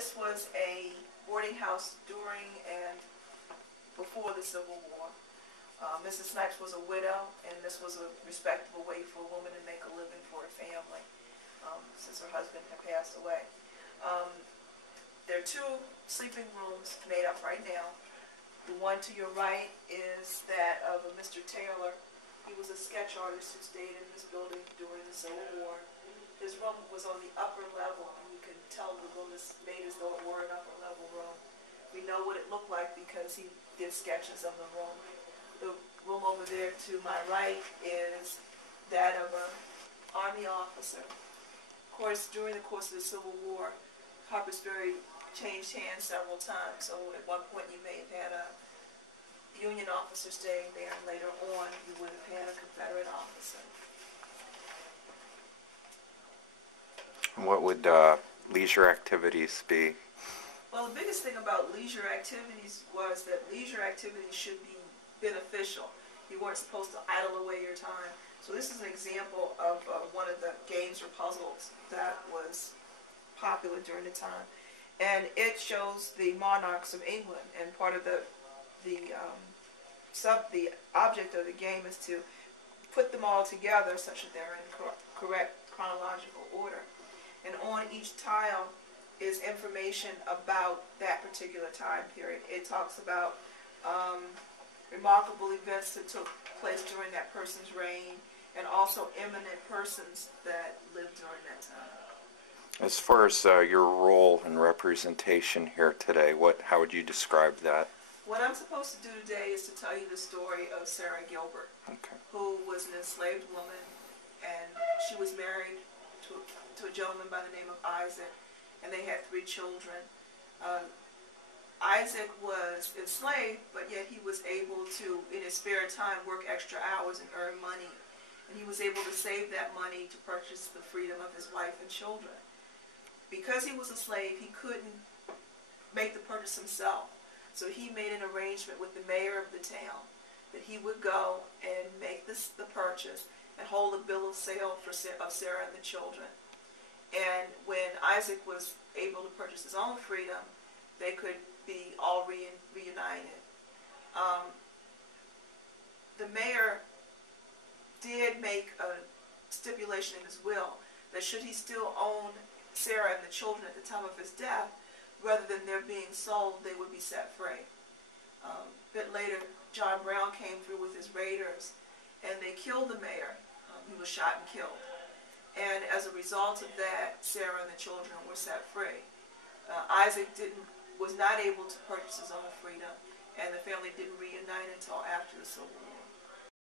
this was a boarding house during and before the Civil War. Mrs. Snipes was a widow, and this was a respectable way for a woman to make a living for her family, since her husband had passed away. There are two sleeping rooms made up right now. The one to your right is that of a Mr. Taylor. He was a sketch artist who stayed in this building during the Civil War. His room was on the upper level, and you can tell the room is made as though it were an upper level room. We know what it looked like because he did sketches of the room. The room over there to my right is that of an Army officer. Of course, during the course of the Civil War, Harper's Ferry changed hands several times, so at one point you may have had a Union officer staying there, and later on you would have had a Confederate officer. What would leisure activities be? Well, the biggest thing about leisure activities was that leisure activities should be beneficial. You weren't supposed to idle away your time. So this is an example of one of the games or puzzles that was popular during the time. And it shows the monarchs of England, and part of the object of the game is to put them all together such that they're in correct chronological order. And on each tile is information about that particular time period. It talks about remarkable events that took place during that person's reign, and also eminent persons that lived during that time. As far as your role and representation here today, how would you describe that? What I'm supposed to do today is to tell you the story of Sarah Gilbert, who was an enslaved woman, and she was married to a gentleman by the name of Isaac, and they had 3 children. Isaac was enslaved, but yet he was able to, in his spare time, work extra hours and earn money. And he was able to save that money to purchase the freedom of his wife and children. Because he was a slave, he couldn't make the purchase himself. So he made an arrangement with the mayor of the town that he would go and make the purchase and hold a bill of sale of Sarah and the children. And when Isaac was able to purchase his own freedom, they could be all reunited. The mayor did make a stipulation in his will that should he still own Sarah and the children at the time of his death, rather than their being sold, they would be set free. A bit later, John Brown came through with his raiders, and they killed the mayor. He was shot and killed. And as a result of that, Sarah and the children were set free. Isaac was not able to purchase his own freedom, and the family didn't reunite until after the Civil War.